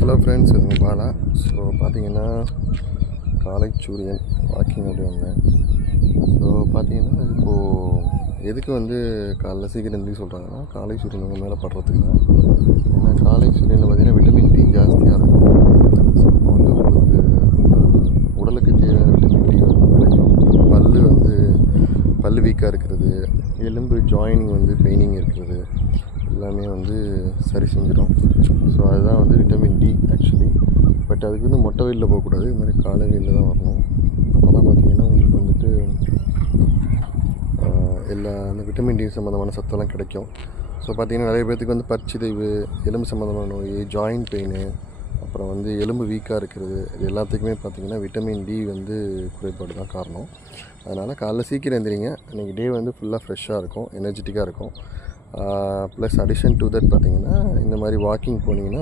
Hello friends, இது Bala. So பார்த்தீங்கன்னா காலை சூரியன் வாக்கிங் அப்படி வந்தேன். ஸோ பார்த்தீங்கன்னா இப்போது எதுக்கு காலைல சீக்கிரம் எழுந்திரிக்க சொல்கிறாங்கன்னா, காலை சூரியன் மேலே படுறதுக்கு தான். ஏன்னா காலை சூரியனில் பார்த்தீங்கன்னா விட்டமின் டி ஜாஸ்தியாக இருக்கும். ஸோ இப்போ உங்களுக்கு உடலுக்கு தேவையான விட்டமின் டி கிடைக்கும். பல் வீக்காக இருக்கிறது, எலும்பு ஜாயினிங் பெயினிங் இருக்கிறது எல்லாமே சரி செஞ்சிடும். ஸோ அதுதான் விட்டமின் டி ஆக்சுவலி. பட் அதுக்கு மொட்டை வெயிலில் போகக்கூடாது, இது மாதிரி காலை வெயிலில் தான் வரணும். அப்போ தான் பார்த்திங்கன்னா உங்களுக்கு எல்லா அந்த விட்டமின் டி சம்மந்தமான சத்தெல்லாம் கிடைக்கும். ஸோ பார்த்திங்கன்னா நிறைய பேர்த்துக்கு பற்சிதைவு, எலும்பு சம்மந்தமான நோய், ஜாயின்ட் பெயின், அப்புறம் எலும்பு வீக்காக இருக்கிறது, இது எல்லாத்துக்குமே பார்த்திங்கன்னா விட்டமின் டி குறைபாடு தான் காரணம். அதனால் காலைல சீக்கிரம் எழுந்திரிங்க. அன்றைக்கி டே ஃபுல்லாக ஃப்ரெஷ்ஷாக இருக்கும், எனர்ஜெட்டிக்காக இருக்கும். ப்ளஸ் அடிஷன் டு தட் பார்த்திங்கன்னா இந்த மாதிரி வாக்கிங் போனீங்கன்னா